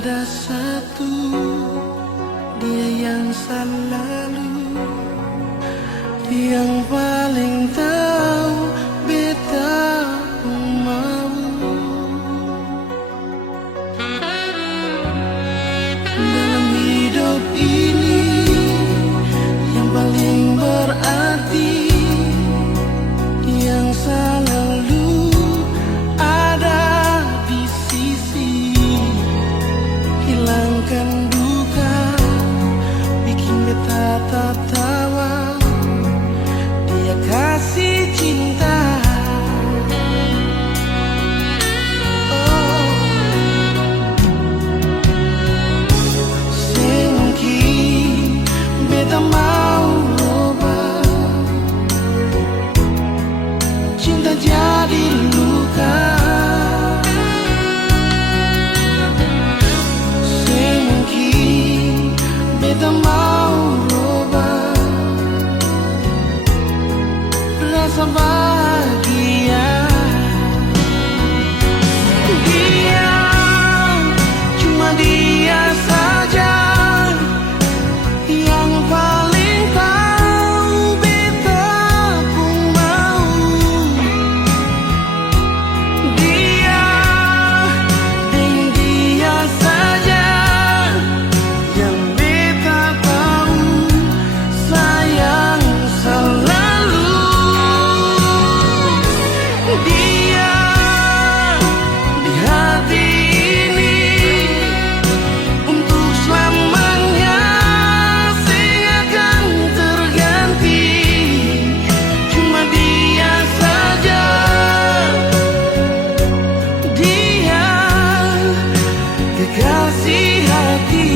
Ada satu, dia yang selalu, yang paling tahu beta mau. Dalam hidup ini yang paling berarti, yang selalu ada di sisi, hilangkan duka, bikin beta tertawa. Dia kasih cinta. Oh, semungkin beta mau ubah, cinta jadi luka. Beta mau ubah rasa bahagia. Dia, cuma dia saja yang paling tahu beta pun mau. Dia, dan dia saja yang kasih hati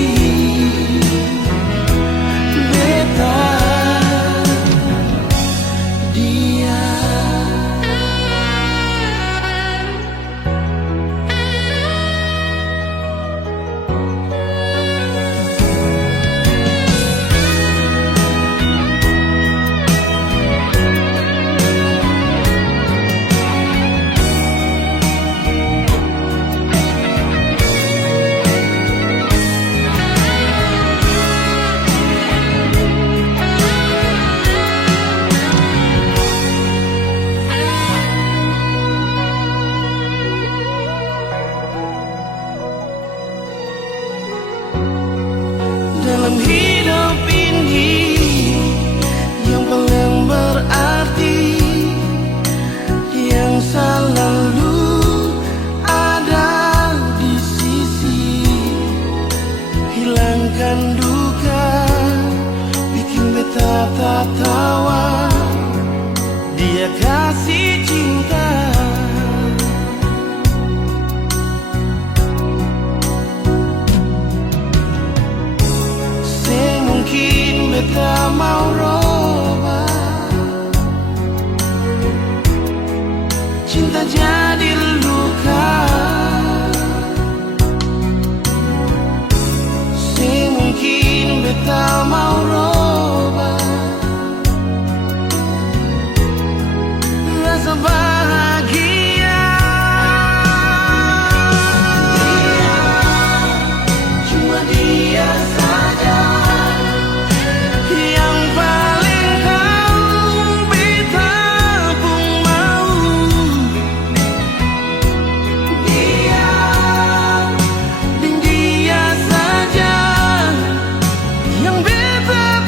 beta, dia. Dalam hidup ini yang paling berarti, yang selalu ada di sisi, hilangkan duka, bikin beta tertawa. Dia kasih cinta. Beta mau robah, cinta jadi luka. Semungkin beta mau robah rasa bahagia. Dia, cuma dia saja yang paling tahu beta pun mau. Dia, dan dia saja yang beta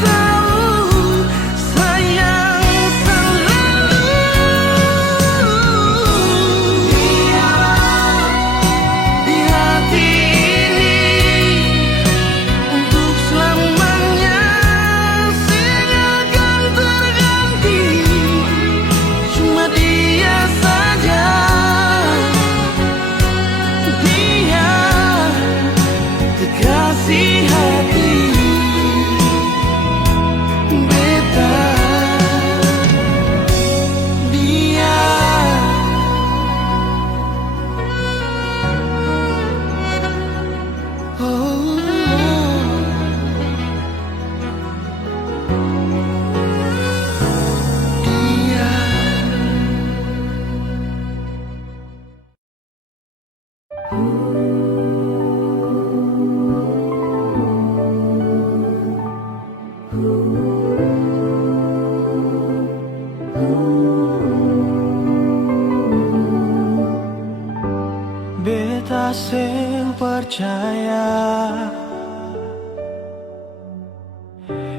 Beta sing percaya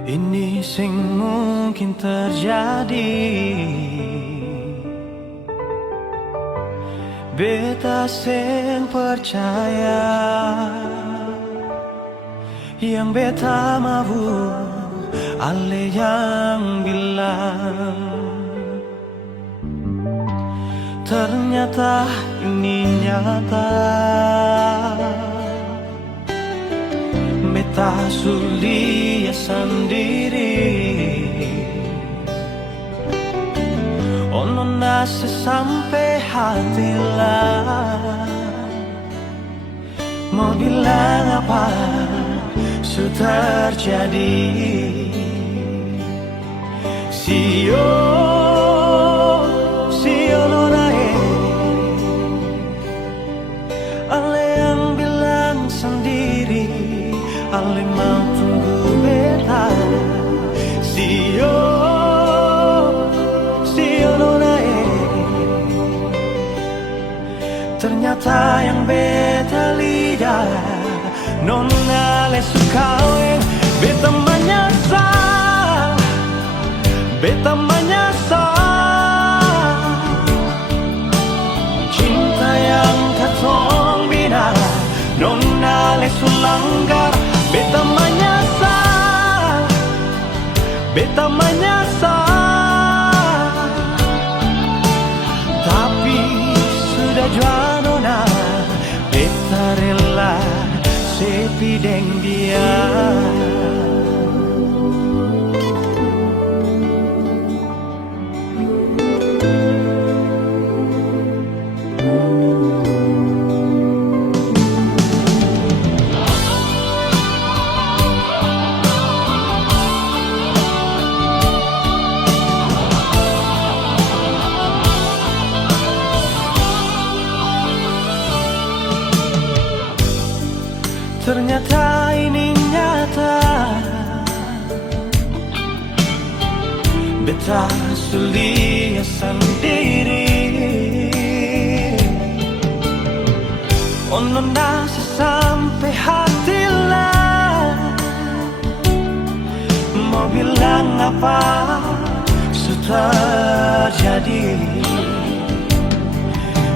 ini sing mungkin terjadi. Beta sing percaya yang beta mau ale yang bilang. Ternyata ini nyata. Beta sulia sendiri. Ono nase sampai hati lah. Mau bilang apa sudah terjadi. Sio nonae, ale yang bilang sendiri, ale mau tunggu beta. Sio nonae, ternyata yang beta lihat nona le sukaweng. Beta menyesal, beta menyesal. Cinta yang katong bina nona le sulanggar. Beta menyesal, beta menyesal. Tapi sudah jua nona, beta rela sepi deng dia. Ternyata ini nyata. Beta sulia sendiri. Ono nasi sampai hati lah. Mau bilang apa sudah jadi.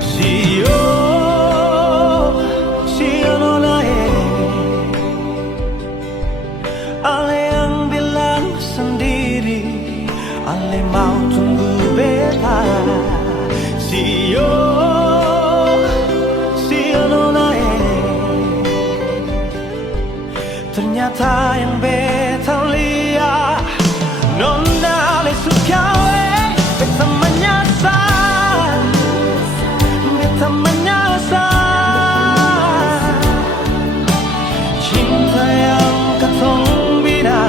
Sio nonae, ale yang bilang sendiri, ale mau tunggu beta. Sio nonae, ternyata yang beta lihat nona le sukawe. Beta menyesal, beta menyesal. Cinta yang katong bina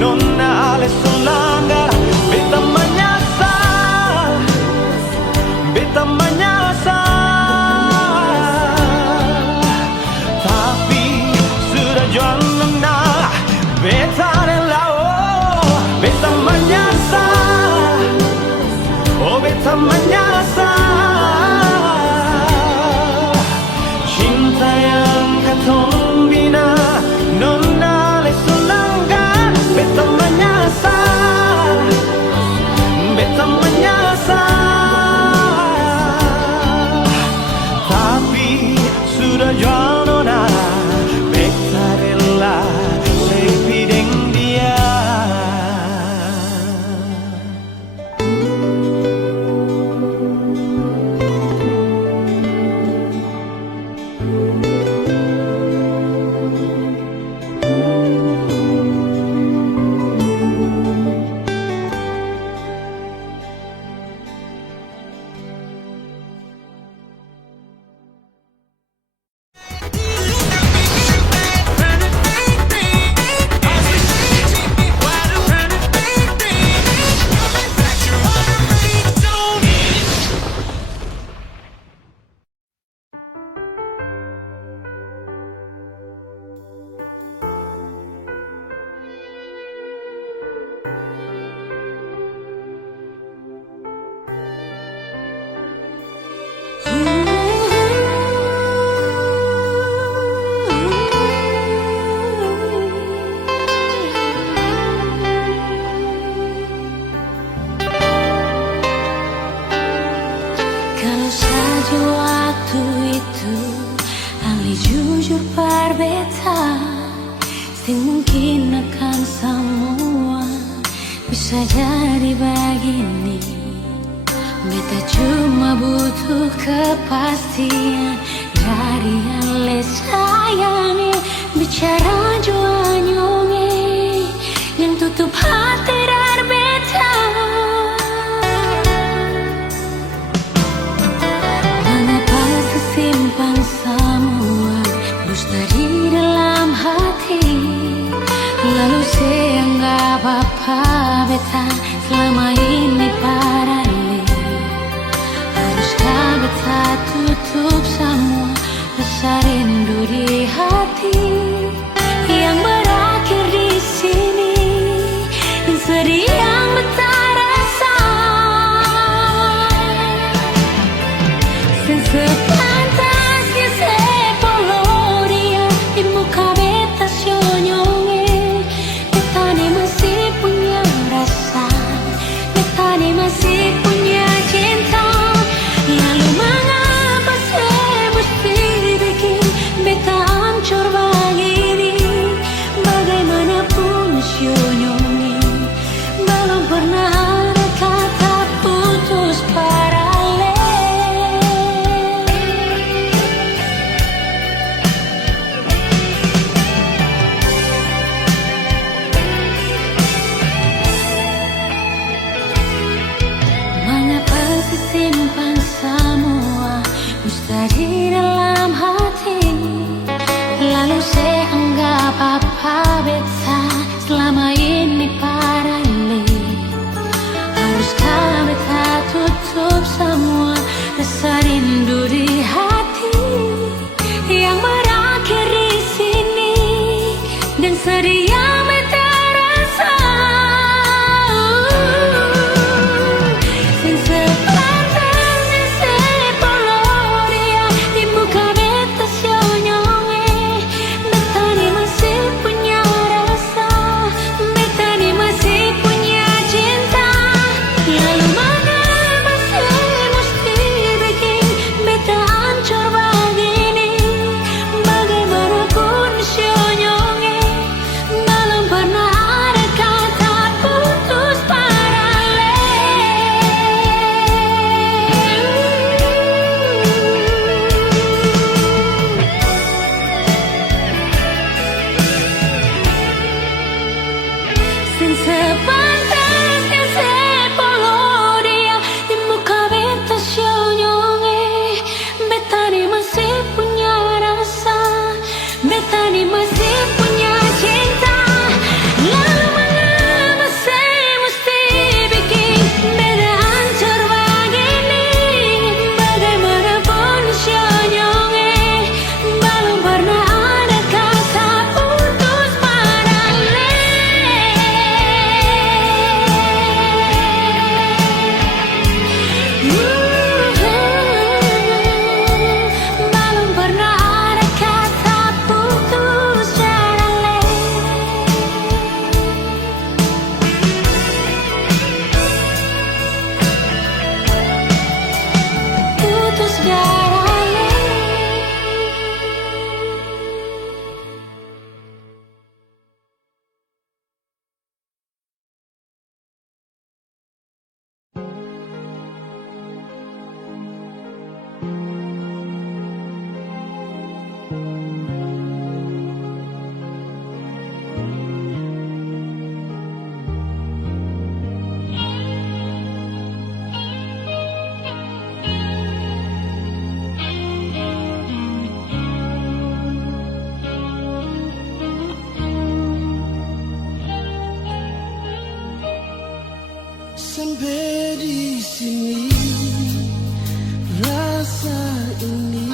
nona ale sulanggar. Beta menyesal, beta menyesal. Tapi sudah jual nona, beta rela. Oh, beta menyesal, oh beta menyesal. Cinta yang katong bina nona le sulanggar. Beta menyesal, beta menyesal. waktu itu Ali jujur berbeta, sing mungkin akan semua bisa jadi begini. Beta cuma butuh kepastian dari Ale sayangi, bicara jua nyonge yang tutup hati dar beta. Mengapa sesimpan semua dusta di dalam hati, lalu seanggap apa beta selama ini para beta tutup semua rasa rindu di hati yang berakhir di sini, dan sedih yang beta rasa. Sepantasnya sepuluh dia di muka beta senyonge, beta ni masih punya rasa, beta ni masih punya cinta. Lalu mengapa saya mesti bikin beta hancur begini? Bagaimanapun senyumnya belum pernah ada kata putus paralel. Mengapa disimpan semua dusta di dalam hati, lalu saya anggap apa beta selama ini paralel. Haruskah beta tutup semua rasa rindu di hati yang berakhir di sini, dan sedih yang beta rasa. Sepantasnya sepuluh dia di muka beta senyonge, beta ni masih punya rasa, beta ni masih punya cinta. Lalu mengapa saya mesti bikin beta hancur begini? Bagaimanapun senyonge belum pernah ada kata putus paralel. Belum pernah ada kata putus paralel. Putus paralel. Sampai di sini rasa ini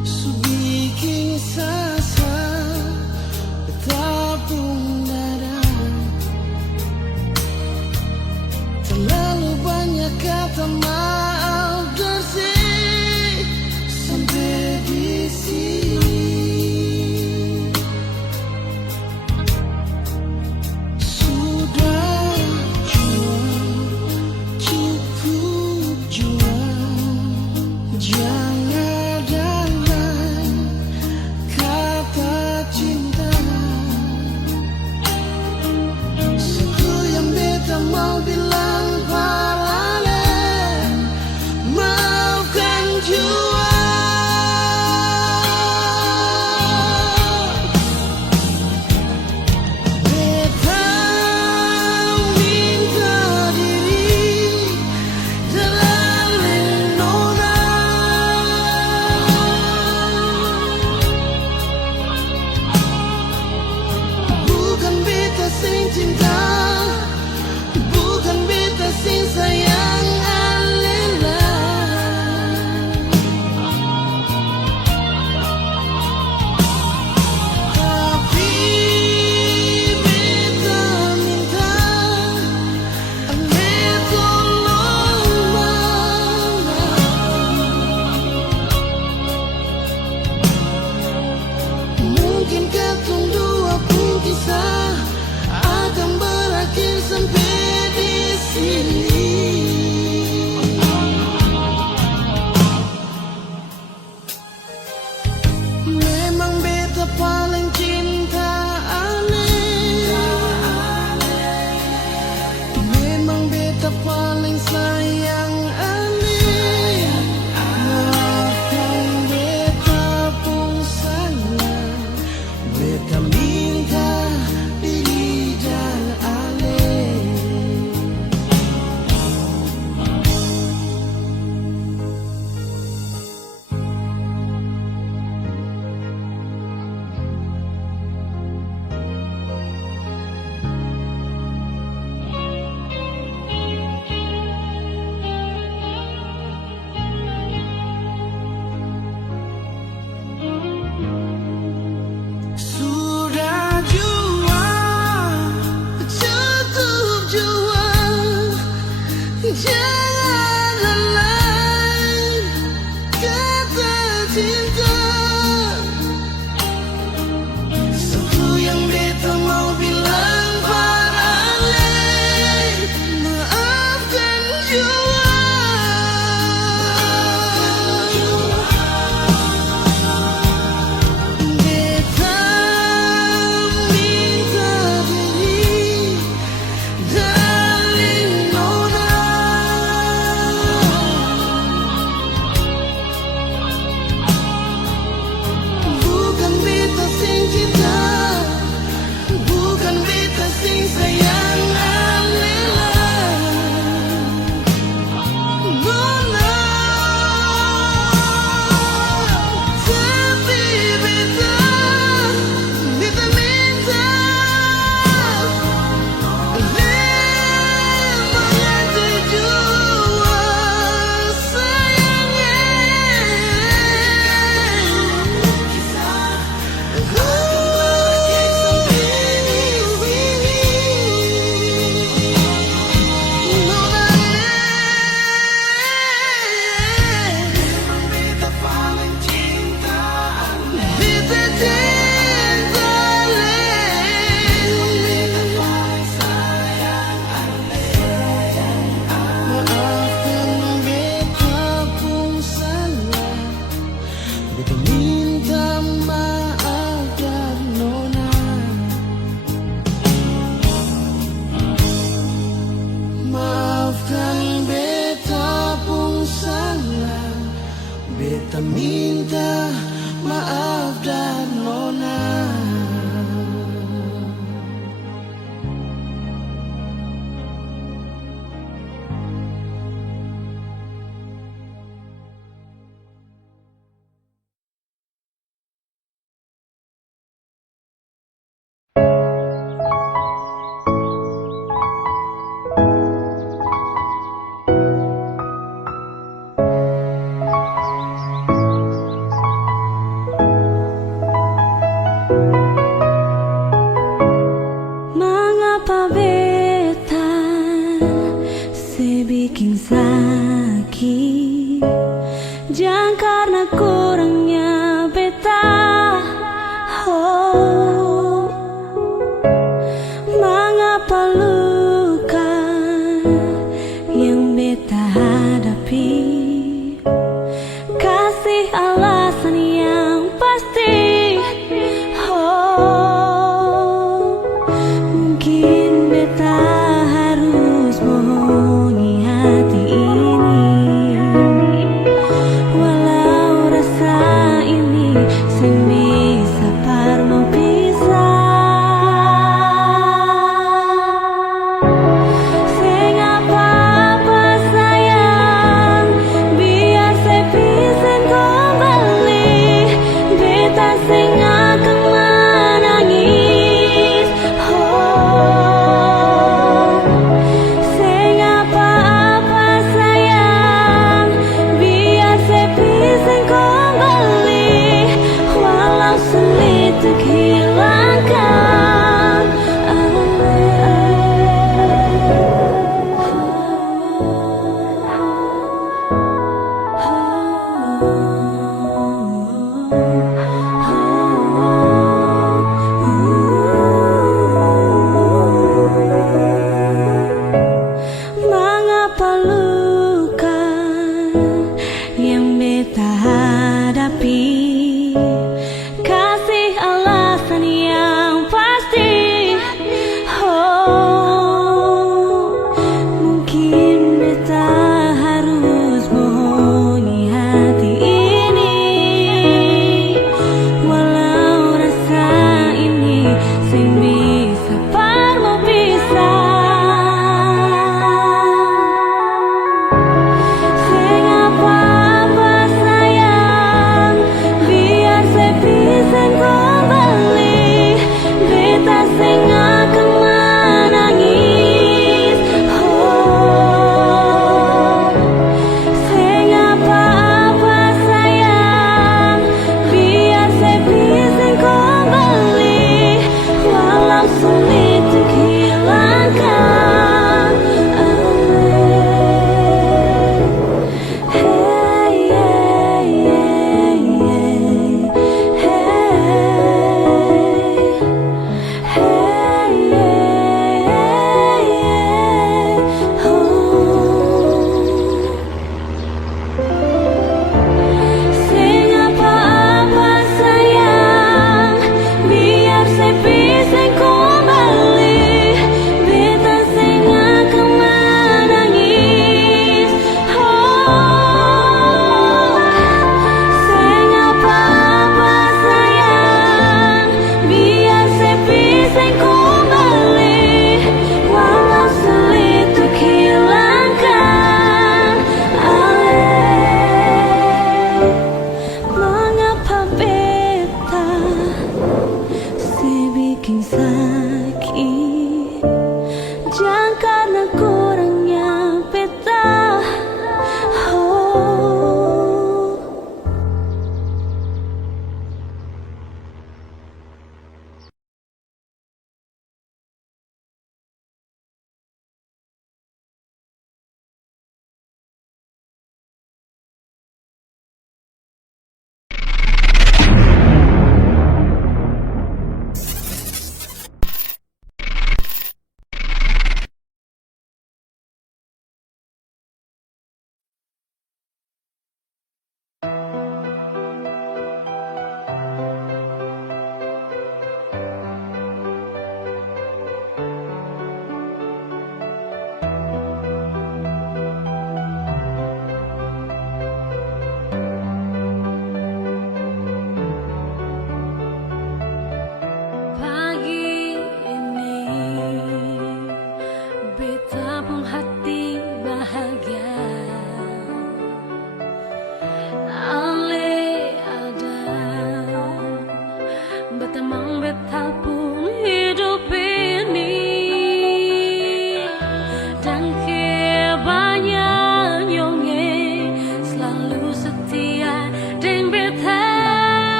subikin sasa betapun dada. Terlalu banyak kata maaf bersih sampai di sini. Sudah cukup jual Beta minta maaf dan nona. Mengapa beta sebikin sakit? Jangan karena kurangnya beta. Oh, mengapa luka yang beta hadapi? Kasih alasan yang pasti. Oh, mungkin beta harus bohongi hati ini, walau rasa ini semisal parno pisah. Sing apa-apa sayang, biar saya bisa kembali. Beta sing akan menangis. Oh, sing apa-apa sayang, biar saya bisa kembali, walau sulit untuk hilangkan. Mengapa luka yang beta hadapi? Kasih alasan yang pasti. Oh, mungkin beta harus bohongi hati ini,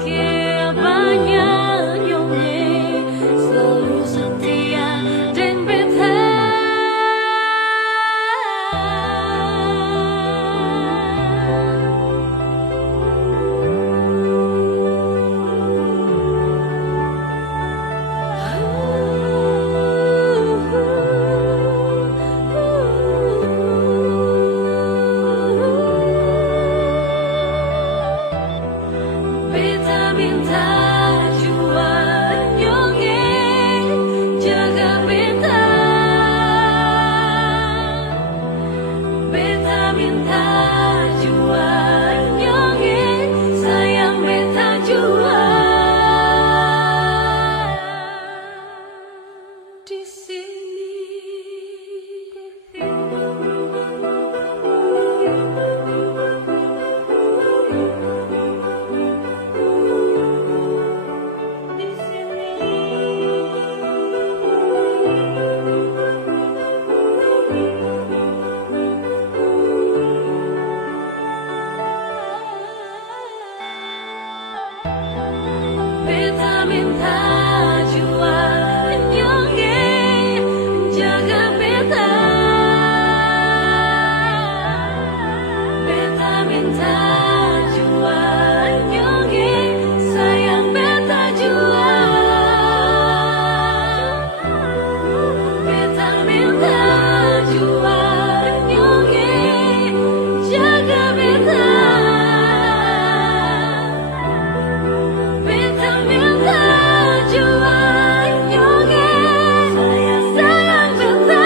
Ke banyak yongnya selalu setia dan beta. Beta minta jua nyonge jaga beta. Beta minta jua nyonge sayang beta jua. Di sini beta minta jua nyonge jaga beta. Beta minta jua nyonge sayang beta jua. Beta minta jua nyonge jaga beta. Beta minta jua nyonge sayang beta.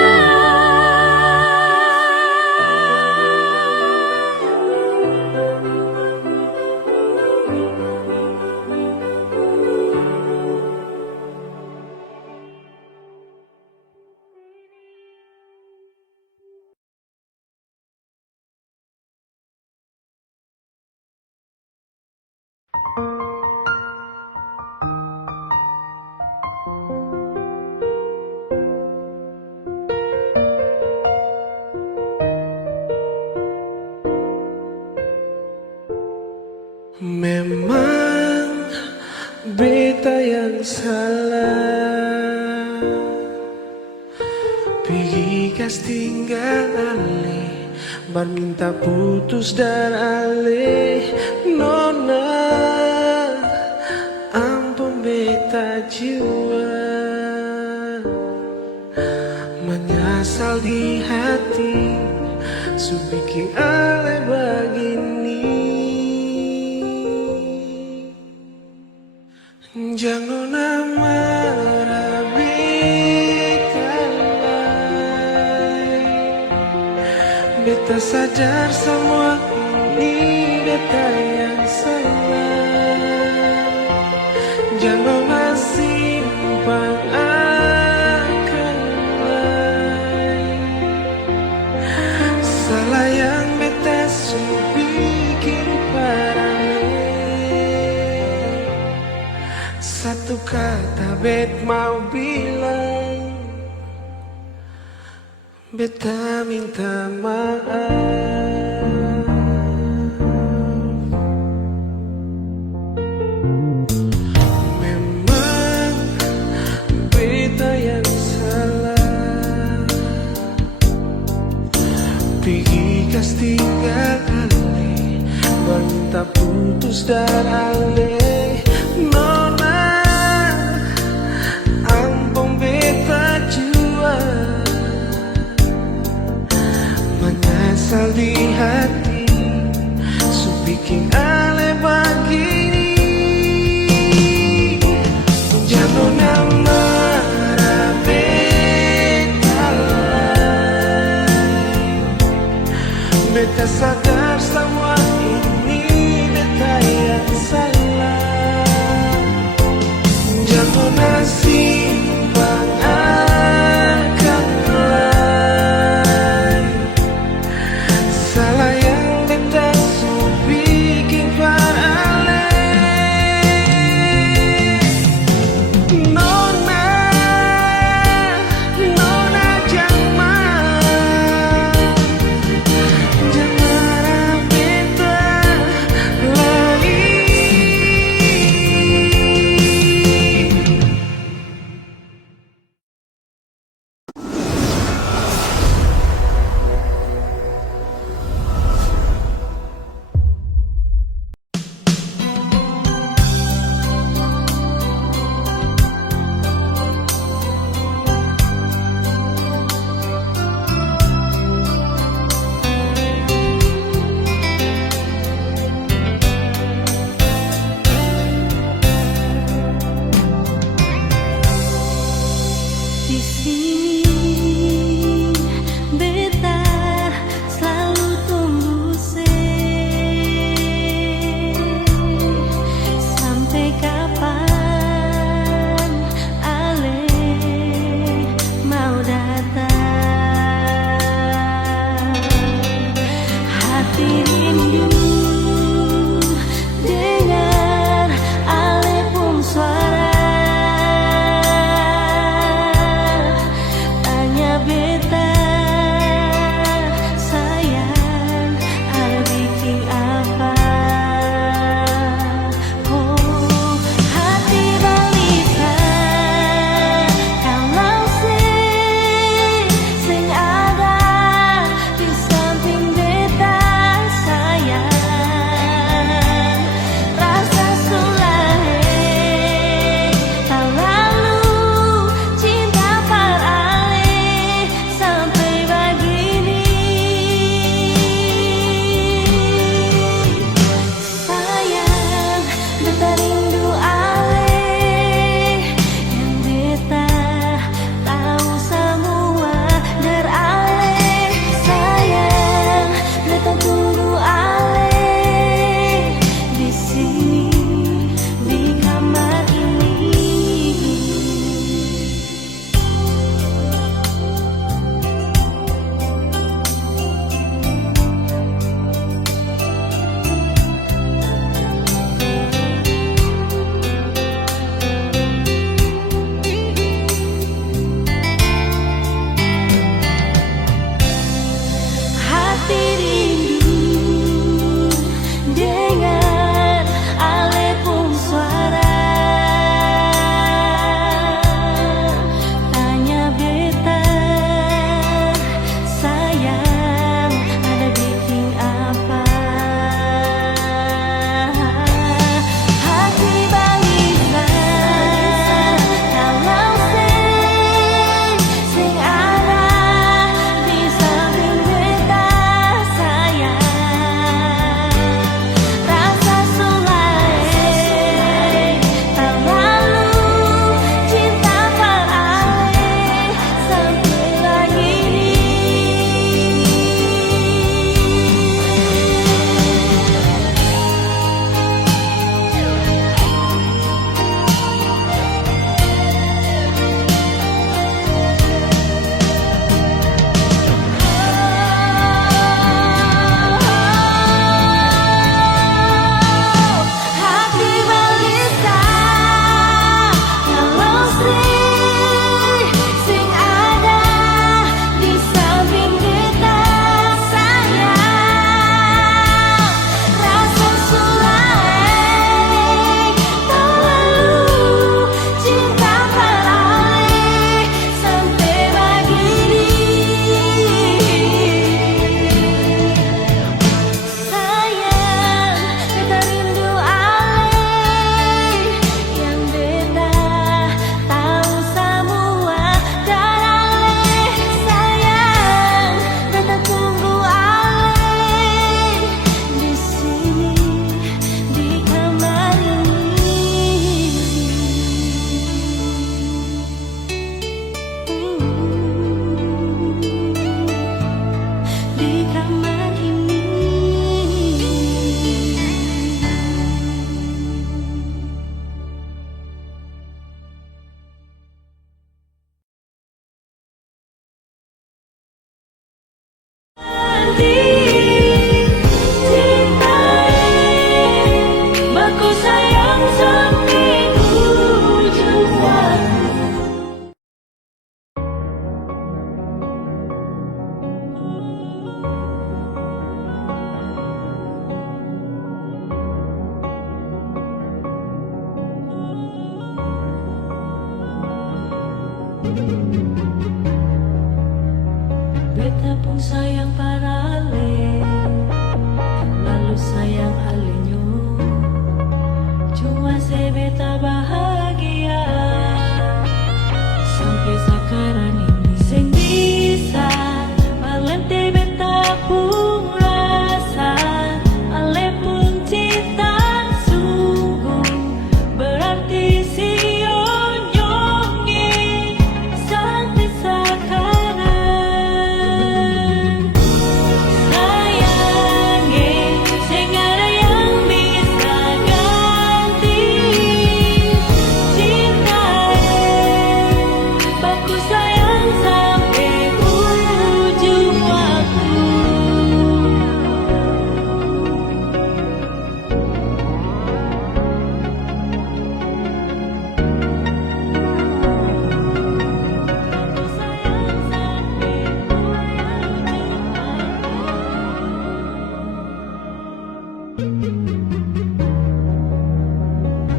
Memang beta yang salah, pergi kas tinggal ale, bar minta putus dan ale. Nona, ampun beta jiwa, menyesal di hati, su bikin ale begini. Jangan marah beta lagi. Beta sadar semua ini beta yang salah. Jangan simpan akan lagi. Salah yang beta sudah bikin parah. Satu kata bet mau bilang, beta minta maaf. Memang beta yang salah, pergi kas tinggal ale, minta putus dan ale. Nona, ampun beta jua, menyesal di hati, su bikin ale begini. Jangan marah beta lagi. Beta sadar semua ini beta yang salah. sebeta bahagia sampai sekarang ini. Sing bisa balente beta pun rasa, ale pun cinta sungguh berarti sionyongi sampai sekarang. Sayangi, sing ada yang bisa ganti cintai, aku sayang sampai ujung waktu. Aku sayang sampai ujung waktu.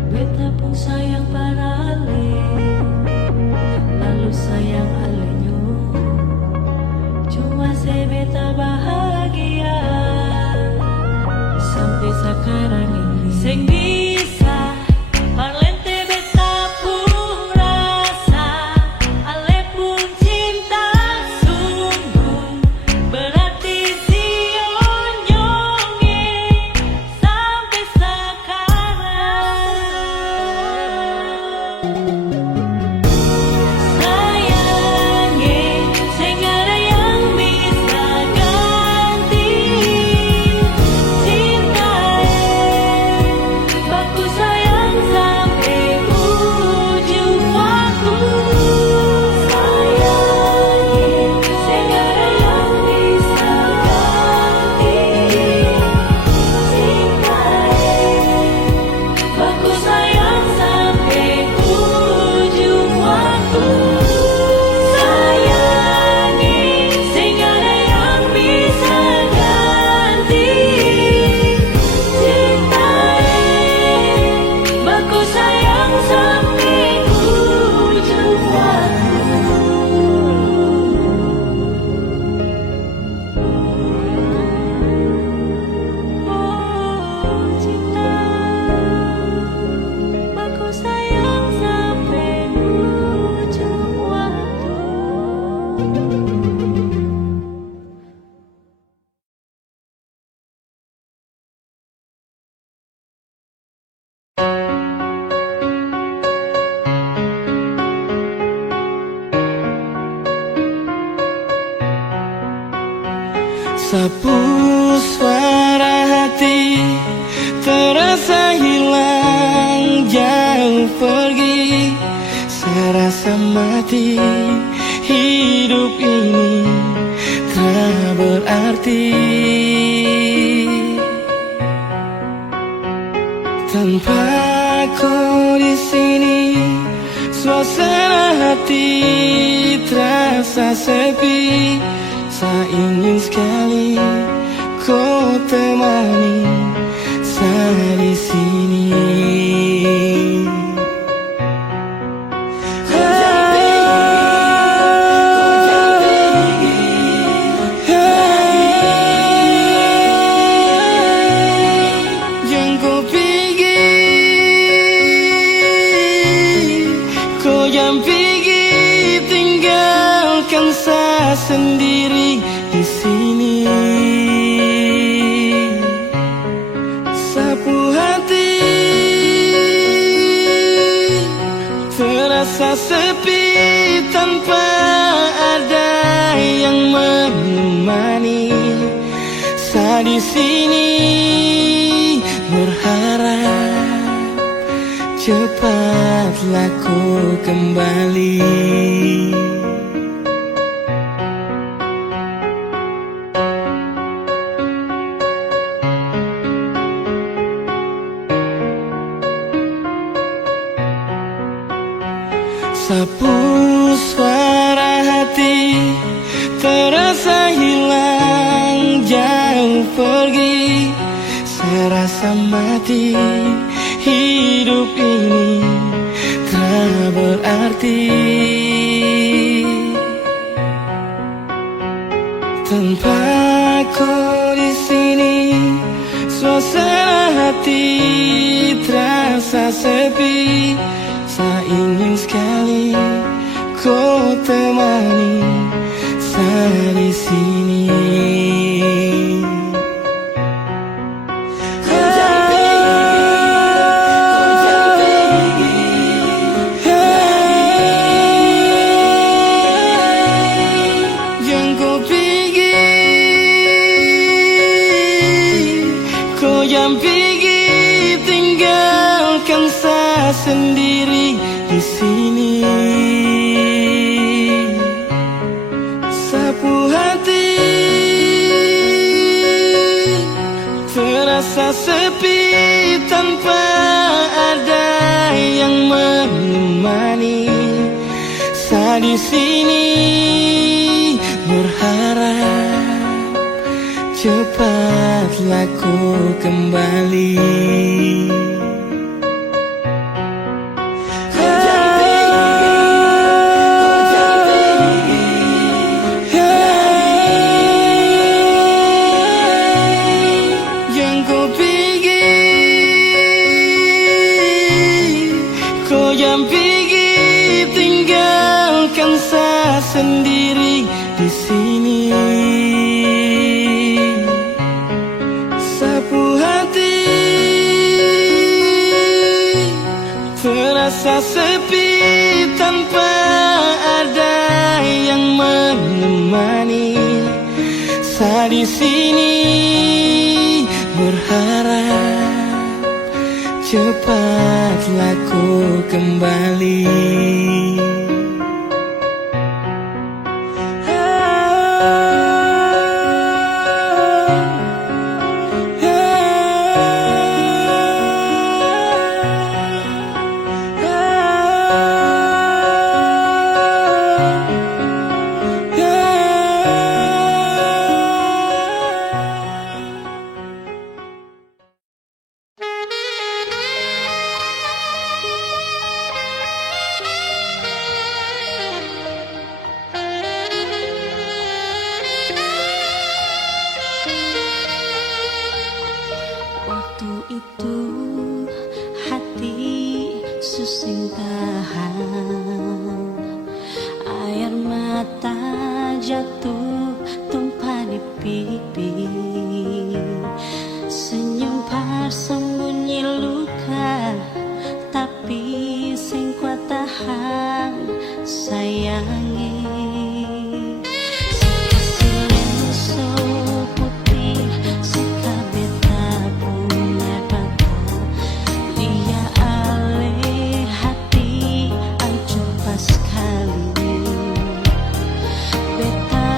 Beta pun sayang para ale, lalu sayang alenyo, cuma sebeta bahagia sampai sekarang ini. Sing bisa parlente beta pun rasa, ale pun cinta sungguh berarti sionyongi sampai sekarang. Sayangi, sing ada yang bisa ganti cintai, aku sayang sampai ujung waktu. Sayangi, sing ada yang bisa ganti cintai, aku sayang sampai ujung waktu. Sayangi, sing ada yang bisa ganti cintai, aku sayang sampai ujung waktu. Oh cinta, aku sayang sampai ujung waktu. Sapu suara hati terasa hilang jauh pergi, serasa mati hidup ini tak berarti tanpa kau di sini. Suasana hati terasa sepi. Saya ingin sekali kau temani saya di sini. Jangan kau pergi, kau jangan pergi, tinggalkan saya sendiri di sini. Sapu hati terasa sepi tanpa ada yang menemani. Saya di sini berharap cepatlah kau kembali. Sapu suara hati terasa hilang jauh pergi, serasa mati hidup ini tak berarti tanpa kau di sini. Suasana hati terasa sepi, saya ingin sekali kau temani saya di sini. Jangan kau pergi, kau jangan pergi, tinggalkan saya sendiri di sini. Sapu hati terasa sepi tanpa ada yang menemani. Saya di sini berharap cepatlah kau kembali. Jangan kau pergi, kau jangan pergi, tinggalkan saya sendiri di sini. Sapu hati terasa sepi tanpa ada yang menemani. Saya di sini berharap cepatlah kau kembali. Waktu itu hati susing tahan, air mata jatuh tumpah di pipi, senyum sembunyi luka, tapi sing kuat tahan sayangi. Beta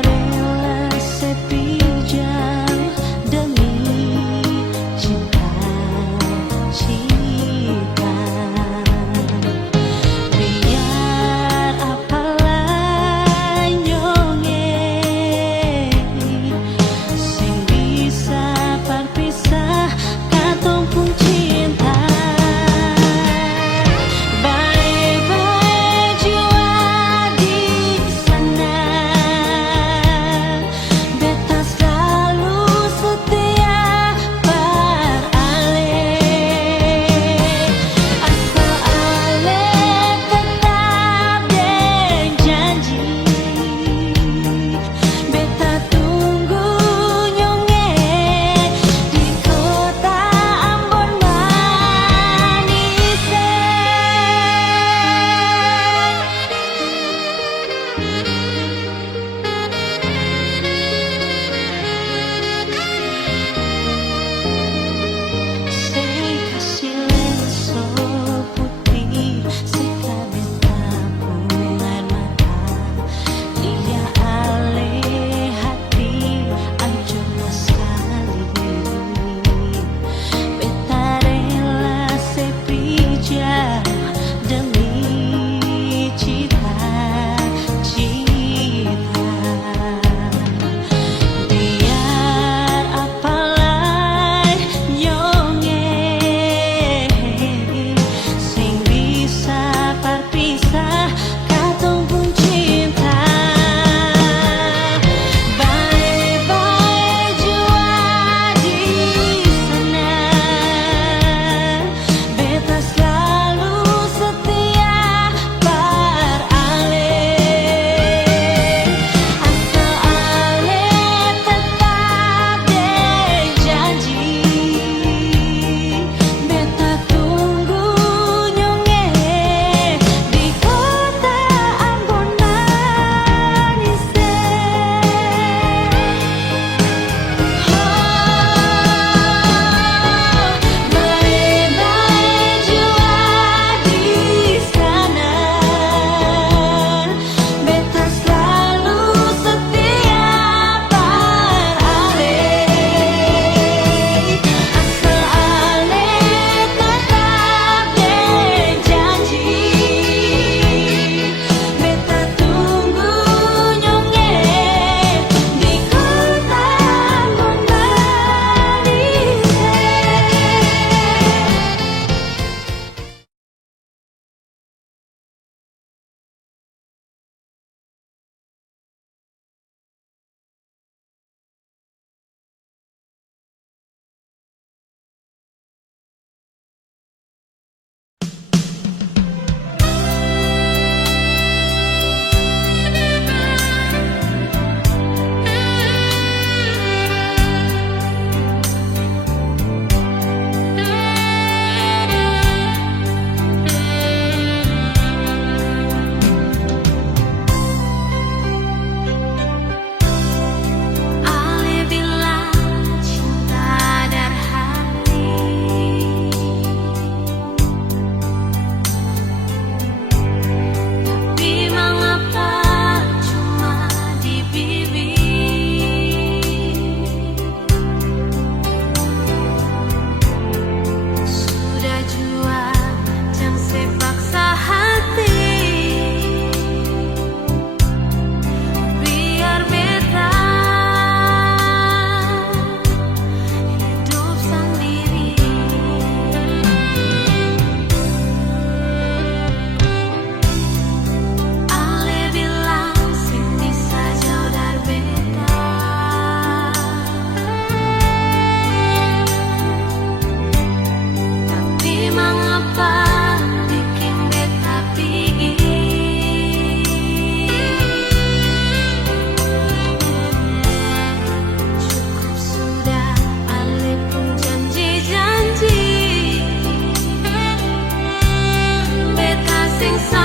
sing